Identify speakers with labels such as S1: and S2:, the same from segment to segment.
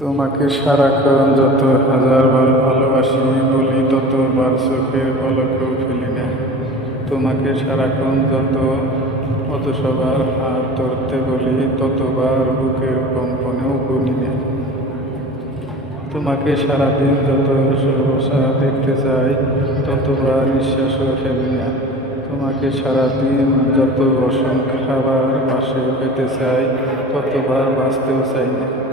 S1: তোমাকে সারাক্ষণ যত হাজারবার ভালোবাসি বলি ততবার চোখের পলকও ফেলি না। তোমাকে সারাক্ষণ যত অতসবার হাত ধরতে বলি, ততবার বুকের কম্পনেও গুনি না। তোমাকে সারাদিন যত সহসা দেখতে চাই, ততবার নিঃশ্বাসও ফেলি না। তোমাকে সারাদিন যত অসংখ্য খাবার পাশে পেতে চাই, ততবার বাঁচতেও চাই না।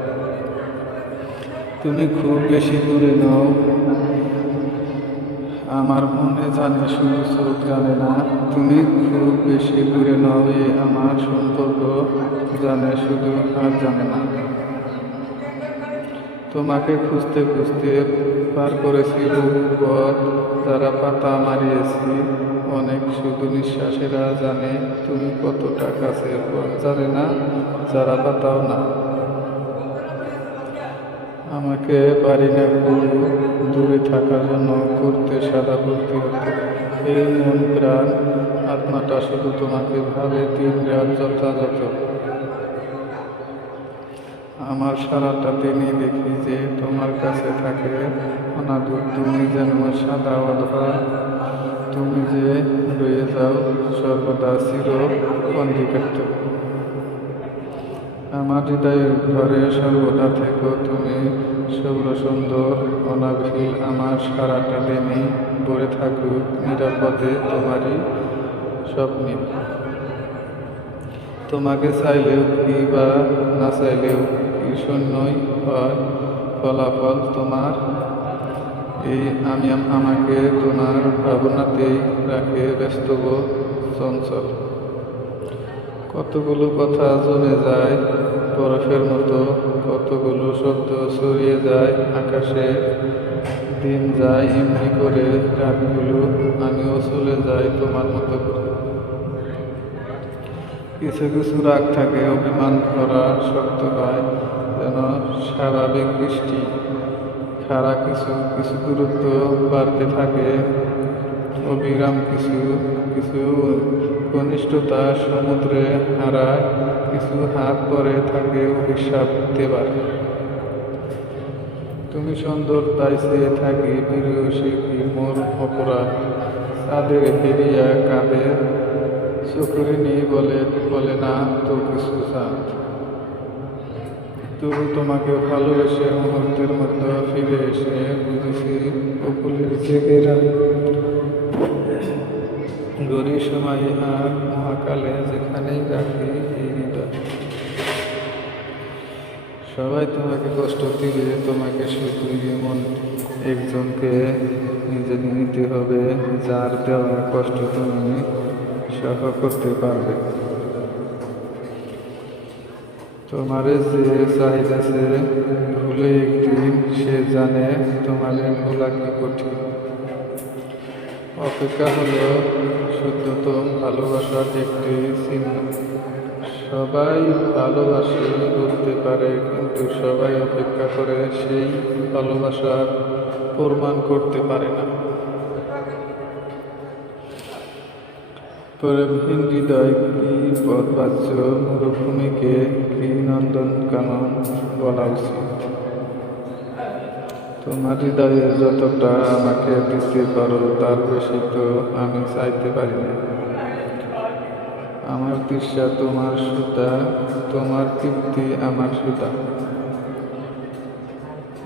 S1: তুমি খুব বেশি দূরে নাও। আমার মনে জানে শুধু চোখ জানে না, তুমি খুব বেশি দূরে নাও এ আমার সম্পর্ক, জানে শুধু আর জানে না। তোমাকে খুঁজতে খুঁজতে পার করেছি বহু পথ যারা পাতা মারিয়েছি, অনেক শুধু নিঃশ্বাসেরা জানে তুমি কতটা পথ, জানে না, যারা পাতাও না। আমাকে খুব দূরে থাকার জন্য করতে সাদা করতে এই মন প্রাণ, আত্মাটা শুধু তোমাকে ভাবে দিন রাত যথাযথ। আমার সারাটা দিনই দেখি যে তোমার কাছে থাকে অনাদূর। তুমি যেন সাদা অধরা। তুমি যে রয়ে যাও, সর্বদা চির অন্ধকার। আমার হৃদয়ের ঘরে সর্বদা থেকো তুমি। শুভ্র, সুন্দর, অনাবিল আমার সারাটা দিনই ভরে থাকুক নিরাপদে তোমারই স্বপ্নে। তোমাকে চাইলেও কি বা না চাইলেও কি শূন্যই হয় ফলাফল তোমার। এই আমি আমাকে তোমার ভাবনাতেই রাখে ব্যস্ত চঞ্চল। কতগুলো কথা জমে যায় বরফের মতো কতগুলো শব্দ ছড়িয়ে যায় আকাশে। দিন যায় এমনি করে, রাতগুলো আমিও চলে যাই তোমার মতো করে। কিছু কিছু রাগ থাকে অভিমান করা শক্ত হয়, যেন স্বাভাবিক বৃষ্টি খারা কিছু কিছু দূরত্ব বাড়তে থাকে। অবিরাম কিছু কিছু ঘনিষ্ঠতা সমুদ্রে হারায়, কিছু হাত পরে থাকে অভিশাপ দেবার। তুমি সুন্দর তাই চেয়ে থাকি প্রিয়সী কি মোর অপরাধ? তাদের ফিরিয়া কাঁদে চকরিনি বলে বলে না তো কিছু সাথ তবু তোমাকে ভালোবেসে মুহূর্তের মধ্যে ফিরে এসে বুঝেছি উপলের জেগেরা সময় আর মহাকালে যেখানেই রাখি সবাই তোমাকে কষ্ট দিবে, তোমাকে শুধু এমন একজনকে নিজে নিতে হবে, যার দেওয়া কষ্ট তুমি সহ করতে পারবে। তোমার যে চাহিদা সে ভুলে একটি সে জানে তোমার ভোলা কি কঠিন অপেক্ষা হলো শুদ্ধতম ভালোবাসার একটি চিহ্ন। সবাই ভালোবাসে বলতে পারে, কিন্তু সবাই অপেক্ষা করে সেই ভালোবাসার প্রমাণ করতে পারে না। প্রেমহীন হৃদয় কি পথ বাচ্য মরুভূমিকে কি নন্দন কানন বলা উচিত। তোমার হৃদয়ে যতটা আমাকে দিতে পারো তার বেশি তো আমি চাইতে পারি না। আমার তৃষ্ণা তোমার সুতা, তোমার তৃপ্তি আমার সুতা।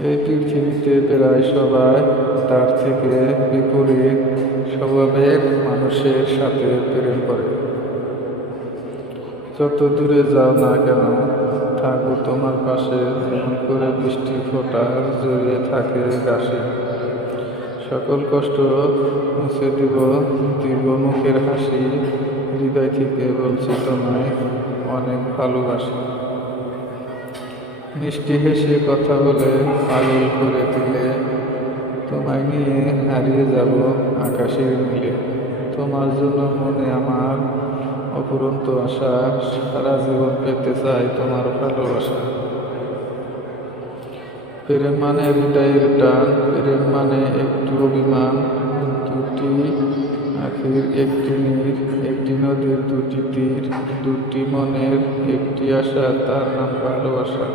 S1: এই পৃথিবীতে প্রায় সবাই তার থেকে বিপরীত স্বভাবের মানুষের সাথে প্রেম করে। যত দূরে যাও না কেন থাকো তোমার পাশে যেমন করে বৃষ্টি ফোটার জড়িয়ে থাকে গাছে। সকল কষ্ট মুছে দিব দীর্ঘ মুখের হাসি, হৃদয় থেকে বলছি তোমায় অনেক ভালোবাসি। মিষ্টি হেসে কথা বলে পাগল করে দিলে, তোমায় নিয়ে হারিয়ে যাব আকাশের মিলে। তোমার জন্য মনে আমার অপুরন্ত আশা, সারা জীবন পেতে চাই তোমার ভালোবাসা। প্রেম মানে হৃদয়ের টান, প্রেম মানে একটু অভিমান, দুটি আখির, একটি নীর, একটি নদীর দুটি তীর, দুটি মনের, একটি আশা, তার নাম ভালোবাসা।